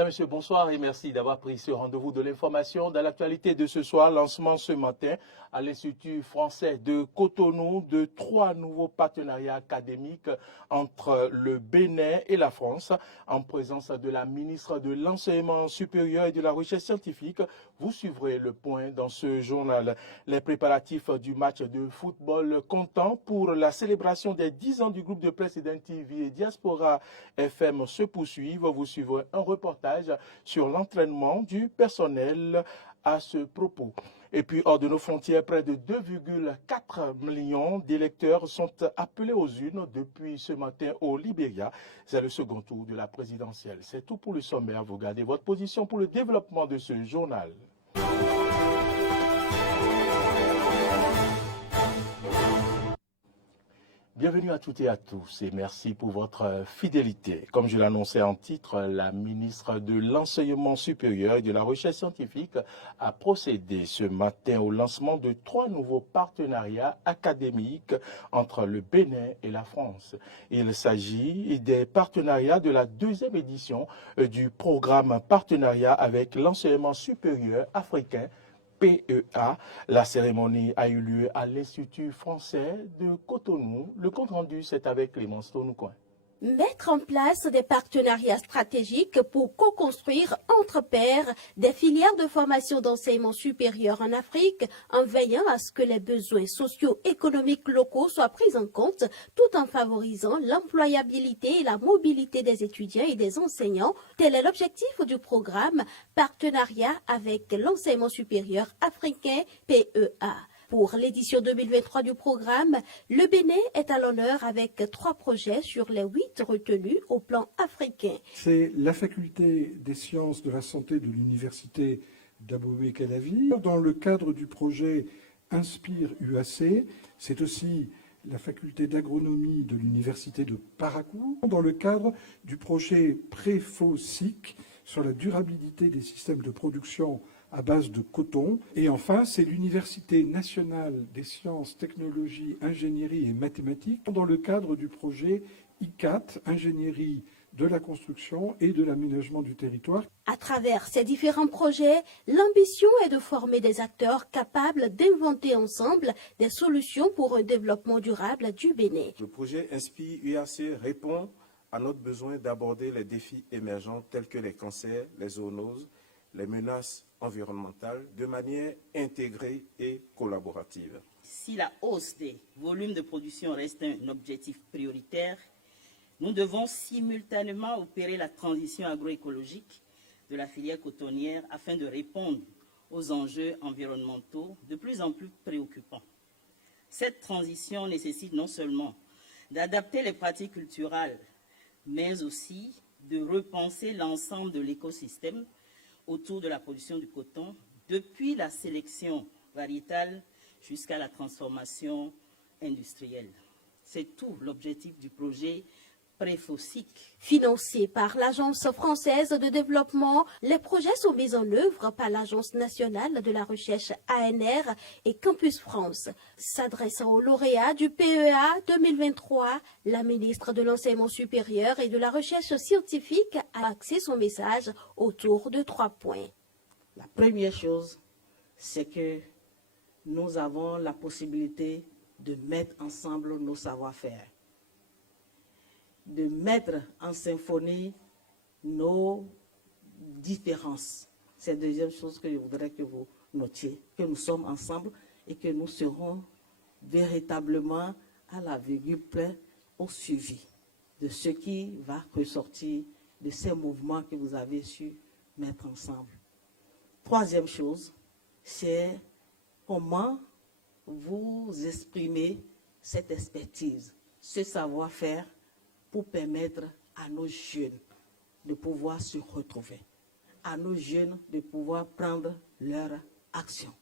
Madame, Monsieur, bonsoir et merci d'avoir pris ce rendez-vous de l'information. Dans l'actualité de ce soir, lancement ce matin à l'Institut français de Cotonou de 3 nouveaux partenariats académiques entre le Bénin et la France. En présence de la ministre de l'Enseignement supérieur et de la Recherche scientifique, vous suivrez le point dans ce journal. Les préparatifs du match de football comptant pour la célébration des 10 ans du groupe de presse Eden TV et Diaspora FM se poursuivent. Vous suivrez un reportage sur l'entraînement du personnel à ce propos. Et puis, hors de nos frontières, près de 2,4 millions d'électeurs sont appelés aux urnes depuis ce matin au Libéria. C'est le second tour de la présidentielle. C'est tout pour le sommaire. Vous gardez votre position pour le développement de ce journal. Bienvenue à toutes et à tous et merci pour votre fidélité. Comme je l'annonçais en titre, la ministre de l'Enseignement supérieur et de la Recherche scientifique a procédé ce matin au lancement de 3 nouveaux partenariats académiques entre le Bénin et la France. Il s'agit des partenariats de la 2e édition du programme Partenariat avec l'enseignement supérieur africain PEA. La cérémonie a eu lieu à l'Institut français de Cotonou. Le compte rendu, c'est avec Clémence Tonoucoin. Mettre en place des partenariats stratégiques pour co-construire entre pairs des filières de formation d'enseignement supérieur en Afrique en veillant à ce que les besoins socio-économiques locaux soient pris en compte tout en favorisant l'employabilité et la mobilité des étudiants et des enseignants. Tel est l'objectif du programme Partenariat avec l'enseignement supérieur africain PEA. Pour l'édition 2023 du programme, le Bénin est à l'honneur avec 3 projets sur les 8 retenus au plan africain. C'est la faculté des sciences de la santé de l'université d'Abomey-Calavi. Dans le cadre du projet Inspire UAC, c'est aussi la faculté d'agronomie de l'université de Parakou. Dans le cadre du projet Préfosic sur la durabilité des systèmes de production à base de coton. Et enfin, c'est l'Université nationale des sciences, technologies, ingénierie et mathématiques dans le cadre du projet ICAT, ingénierie de la construction et de l'aménagement du territoire. À travers ces différents projets, l'ambition est de former des acteurs capables d'inventer ensemble des solutions pour un développement durable du Bénin. Le projet Inspire UAC répond à notre besoin d'aborder les défis émergents tels que les cancers, les zoonoses, les menaces environnementales de manière intégrée et collaborative. Si la hausse des volumes de production reste un objectif prioritaire, nous devons simultanément opérer la transition agroécologique de la filière cotonnière afin de répondre aux enjeux environnementaux de plus en plus préoccupants. Cette transition nécessite non seulement d'adapter les pratiques culturelles, mais aussi de repenser l'ensemble de l'écosystème autour de la production du coton, depuis la sélection variétale jusqu'à la transformation industrielle. C'est tout l'objectif du projet Préfosic. Financé par l'Agence française de développement, les projets sont mis en œuvre par l'Agence nationale de la recherche ANR et Campus France. S'adressant aux lauréats du PEA 2023, la ministre de l'Enseignement supérieur et de la Recherche scientifique a axé son message autour de 3 points. La première chose, c'est que nous avons la possibilité de mettre ensemble nos savoir-faire, de mettre en symphonie nos différences. C'est la deuxième chose que je voudrais que vous notiez, que nous sommes ensemble et que nous serons véritablement à la virgule près au suivi de ce qui va ressortir de ces mouvements que vous avez su mettre ensemble. Troisième chose, c'est comment vous exprimez cette expertise, ce savoir-faire pour permettre à nos jeunes de pouvoir se retrouver, à nos jeunes de pouvoir prendre leur action.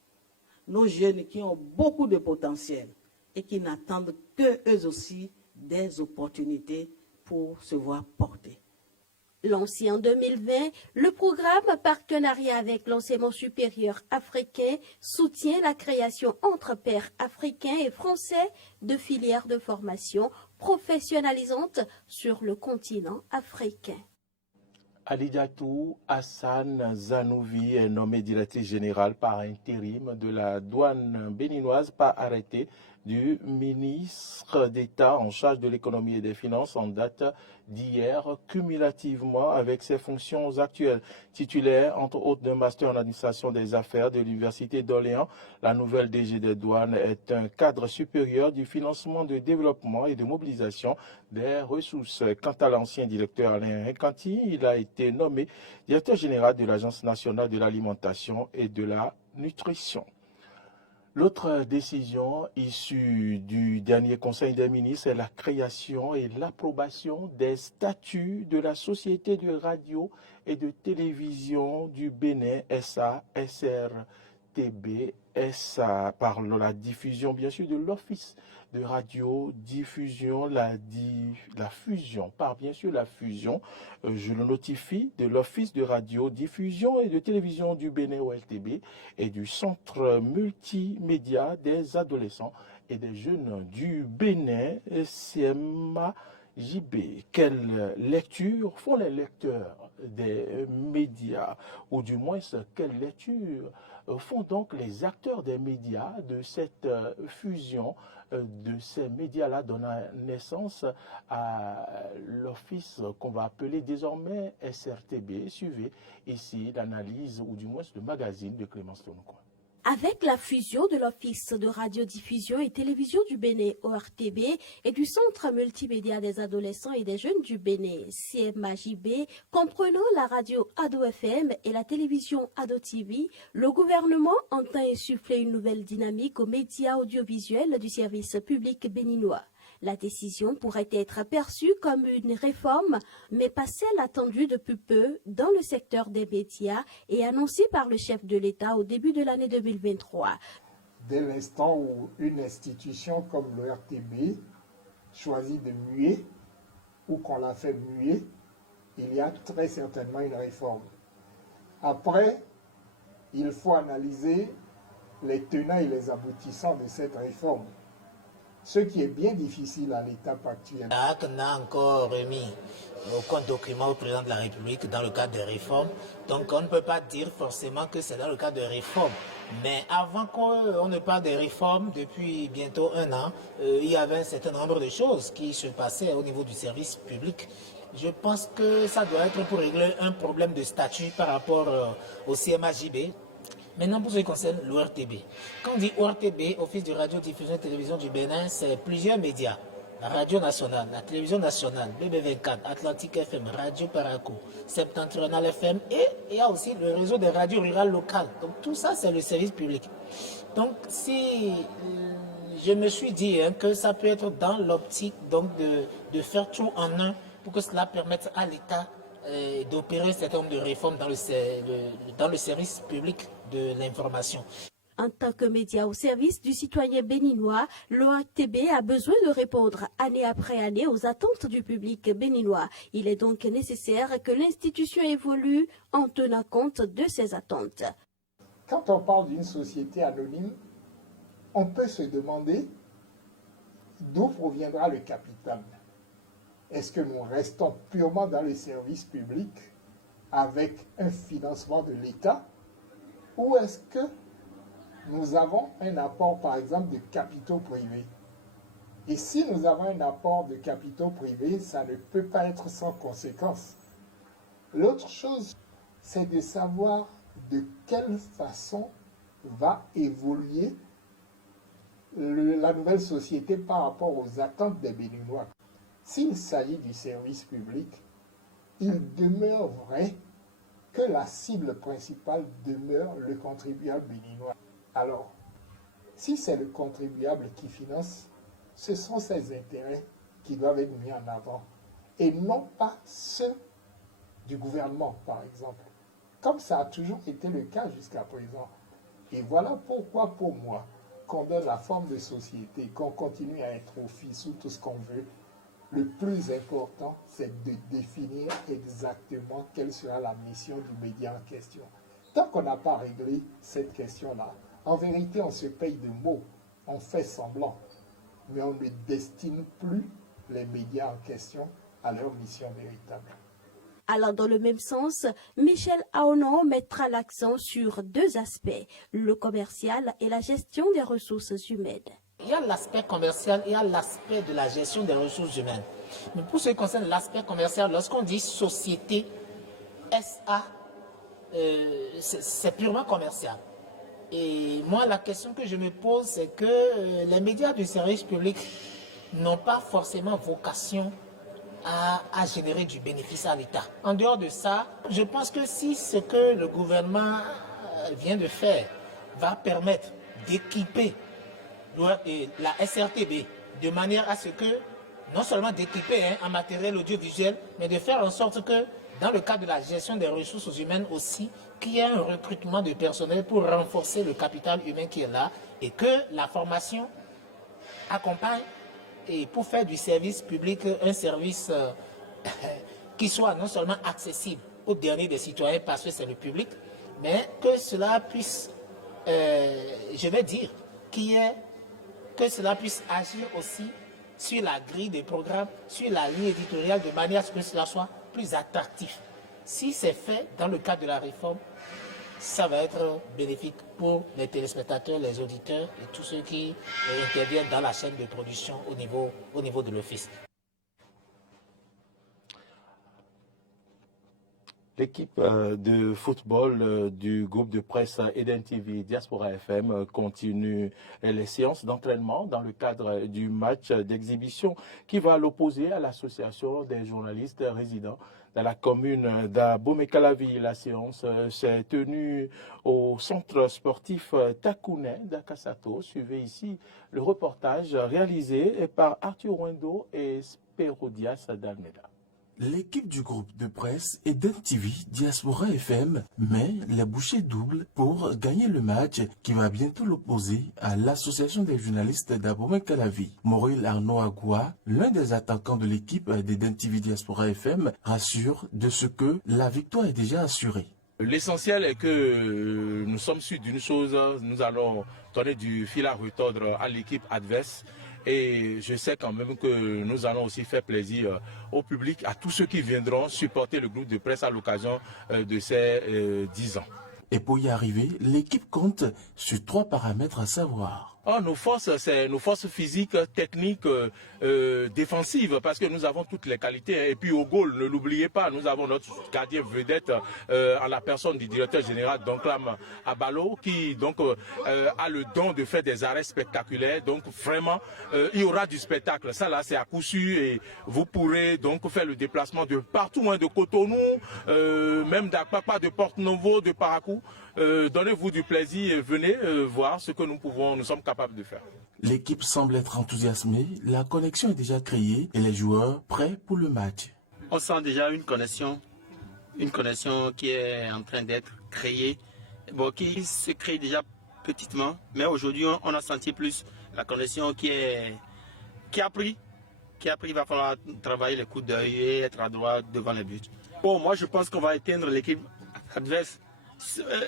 Nos jeunes qui ont beaucoup de potentiel et qui n'attendent qu'eux aussi des opportunités pour se voir porter. Lancé en 2020, le programme Partenariat avec l'enseignement supérieur africain soutient la création entre pairs africains et français de filières de formation professionnalisantes sur le continent africain. Alidatou Hassan Zanouvi est nommée directrice générale par intérim de la douane béninoise par arrêté du ministre d'État en charge de l'économie et des finances en date d'hier, cumulativement avec ses fonctions actuelles. Titulaire, entre autres, d'un master en administration des affaires de l'Université d'Orléans, la nouvelle DG des douanes est un cadre supérieur du financement de développement et de mobilisation des ressources. Quant à l'ancien directeur Alain Rekanti, il a été nommé directeur général de l'Agence nationale de l'alimentation et de la nutrition. L'autre décision issue du dernier Conseil des ministres est la création et l'approbation des statuts de la Société de radio et de télévision du Bénin, SASRTB, par la diffusion bien sûr de l'Office de radiodiffusion, la fusion, je le notifie, de l'Office de radiodiffusion et de télévision du Bénin OLTB et du Centre multimédia des adolescents et des jeunes du Bénin CMA-JB. Quelle lecture font les lecteurs des médias, ou du moins quelle lecture font donc les acteurs des médias de cette fusion de ces médias-là, donnant naissance à l'office qu'on va appeler désormais SRTB. Suivez ici l'analyse, ou du moins le magazine de Clémence Tonouko. Avec la fusion de l'Office de radiodiffusion et télévision du Bénin ORTB et du Centre multimédia des adolescents et des jeunes du Bénin CMAJB, comprenant la radio Ado FM et la télévision Ado TV, le gouvernement entend insuffler une nouvelle dynamique aux médias audiovisuels du service public béninois. La décision pourrait être perçue comme une réforme, mais pas celle attendue depuis peu dans le secteur des médias et annoncée par le chef de l'État au début de l'année 2023. Dès l'instant où une institution comme le RTB choisit de muer ou qu'on la fait muer, il y a très certainement une réforme. Après, il faut analyser les tenants et les aboutissants de cette réforme. Ce qui est bien difficile à l'étape actuelle. La HAC n'a encore remis aucun document au président de la République dans le cadre des réformes. Donc on ne peut pas dire forcément que c'est dans le cadre de réformes. Mais avant qu'on ne parle des réformes, depuis bientôt 1 an, il y avait un certain nombre de choses qui se passaient au niveau du service public. Je pense que ça doit être pour régler un problème de statut par rapport au CMAJB. Maintenant, pour ce qui concerne l'ORTB. Quand on dit ORTB, Office de radiodiffusion et télévision du Bénin, c'est plusieurs médias. La radio nationale, la télévision nationale, BB24, Atlantique FM, Radio Paraco, Septentrional FM, et il y a aussi le réseau des radios rurales locales. Donc tout ça, c'est le service public. Donc si je me suis dit que ça peut être dans l'optique de faire tout en un pour que cela permette à l'État d'opérer un certain nombre de réformes dans le service public de l'information. En tant que média au service du citoyen béninois, l'ORTB a besoin de répondre année après année aux attentes du public béninois. Il est donc nécessaire que l'institution évolue en tenant compte de ces attentes. Quand on parle d'une société anonyme, on peut se demander d'où proviendra le capital. Est-ce que nous restons purement dans le service public avec un financement de l'État, ou est-ce que nous avons un apport, par exemple, de capitaux privés? Et si nous avons un apport de capitaux privés, ça ne peut pas être sans conséquence. L'autre chose, c'est de savoir de quelle façon va évoluer la nouvelle société par rapport aux attentes des Béninois. S'il s'agit du service public, il demeure vrai que la cible principale demeure le contribuable béninois. Alors, si c'est le contribuable qui finance, ce sont ses intérêts qui doivent être mis en avant, et non pas ceux du gouvernement, par exemple, comme ça a toujours été le cas jusqu'à présent. Et voilà pourquoi, pour moi, qu'on donne la forme de société, qu'on continue à être office ou tout ce qu'on veut, le plus important, c'est de définir exactement quelle sera la mission du média en question. Tant qu'on n'a pas réglé cette question-là, en vérité, on se paye de mots, on fait semblant, mais on ne destine plus les médias en question à leur mission véritable. Allant dans le même sens, Michel Aonon mettra l'accent sur deux aspects, le commercial et la gestion des ressources humaines. Il y a l'aspect commercial et il y a l'aspect de la gestion des ressources humaines. Mais pour ce qui concerne l'aspect commercial, lorsqu'on dit société SA, c'est purement commercial. Et moi, la question que je me pose, c'est que les médias du service public n'ont pas forcément vocation à générer du bénéfice à l'État. En dehors de ça, je pense que si ce que le gouvernement vient de faire va permettre d'équiper la SRTB de manière à ce que, non seulement d'équiper en matériel audiovisuel, mais de faire en sorte que, dans le cadre de la gestion des ressources humaines aussi, qu'il y ait un recrutement de personnel pour renforcer le capital humain qui est là et que la formation accompagne et pour faire du service public un service qui soit non seulement accessible aux derniers des citoyens parce que c'est le public, mais que cela puisse, je vais dire, que cela puisse agir aussi sur la grille des programmes, sur la ligne éditoriale, de manière à ce que cela soit plus attractif. Si c'est fait dans le cadre de la réforme, ça va être bénéfique pour les téléspectateurs, les auditeurs et tous ceux qui interviennent dans la chaîne de production au niveau de l'office. L'équipe de football du groupe de presse Eden TV Diaspora FM continue les séances d'entraînement dans le cadre du match d'exhibition qui va l'opposer à l'association des journalistes résidents dans la commune d'Abomey-Calavi. La séance s'est tenue au centre sportif Takouné d'Akasato. Suivez ici le reportage réalisé par Arthur Wendo et Spérodias d'Almeida. L'équipe du groupe de presse Eden TV Diaspora FM met les bouchées doubles pour gagner le match qui va bientôt l'opposer à l'association des journalistes d'Abomey-Calavi. Maurice Arnaud Agua, l'un des attaquants de l'équipe d'Eden TV Diaspora FM, rassure de ce que la victoire est déjà assurée. L'essentiel est que nous sommes sûrs d'une chose, nous allons donner du fil à retordre à l'équipe adverse. Et je sais quand même que nous allons aussi faire plaisir au public, à tous ceux qui viendront supporter le groupe de presse à l'occasion de ces 10 ans. Et pour y arriver, l'équipe compte sur 3 paramètres à savoir. Nos forces, c'est nos forces physiques, techniques, défensives, parce que nous avons toutes les qualités. Et puis au goal, ne l'oubliez pas, nous avons notre gardien vedette à la personne du directeur général Donclam Abalo, qui donc a le don de faire des arrêts spectaculaires. Donc vraiment, il y aura du spectacle. Ça là, c'est à coup sûr et vous pourrez donc faire le déplacement de partout, de Cotonou, même d'Akpakpa, de Porte-Novo, de Parakou. Donnez-vous du plaisir et venez voir ce que nous sommes capables de faire. L'équipe semble être enthousiasmée, la connexion est déjà créée et les joueurs prêts pour le match. On sent déjà une connexion qui est en train d'être créée, qui se crée déjà petitement, mais aujourd'hui on a senti plus la connexion qui a pris. Il va falloir travailler les coups d'œil et être à droite devant les buts. Bon, moi je pense qu'on va éteindre l'équipe adverse.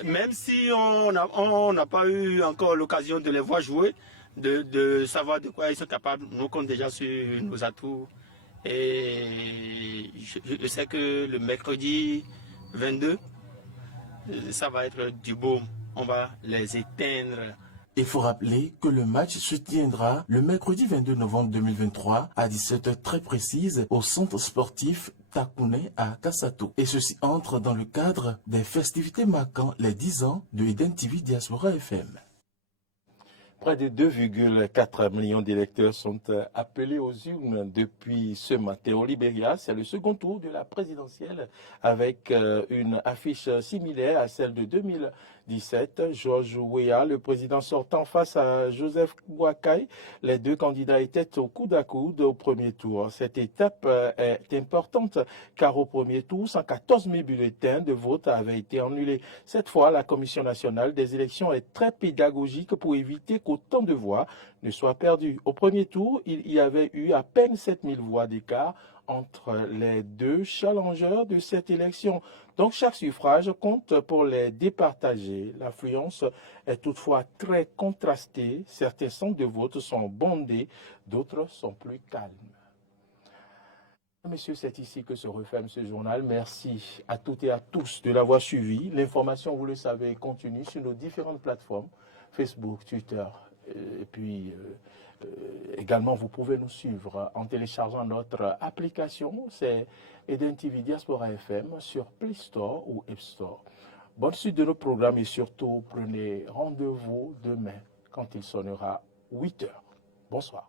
Même si on n'a pas eu encore l'occasion de les voir jouer, de savoir de quoi ils sont capables, nous comptons déjà sur nos atouts. Et je sais que le mercredi 22, ça va être du beau. On va les éteindre. Il faut rappeler que le match se tiendra le mercredi 22 novembre 2023 à 17h très précise au centre sportif Takouné à Kassato. Et ceci entre dans le cadre des festivités marquant les 10 ans de Eden TV Diaspora FM. Près de 2,4 millions d'électeurs sont appelés aux urnes depuis ce matin. Au Libéria, c'est le second tour de la présidentielle avec une affiche similaire à celle de 2017. George Weah, le président sortant face à Joseph Boakai. Les deux candidats étaient au coude à coude au premier tour. Cette étape est importante car au premier tour, 114 000 bulletins de vote avaient été annulés. Cette fois, la Commission nationale des élections est très pédagogique pour éviter qu'autant de voix ne soient perdues. Au premier tour, il y avait eu à peine 7 000 voix d'écart entre les deux challengeurs de cette élection. Donc chaque suffrage compte pour les départager. L'affluence est toutefois très contrastée. Certains centres de vote sont bondés, d'autres sont plus calmes. Messieurs, c'est ici que se referme ce journal. Merci à toutes et à tous de l'avoir suivi. L'information, vous le savez, continue sur nos différentes plateformes, Facebook, Twitter, et puis également vous pouvez nous suivre en téléchargeant notre application, c'est Eden TV Diaspora FM sur Play Store ou App Store. Bonne suite de nos programmes et surtout prenez rendez-vous demain quand il sonnera 8 heures. Bonsoir.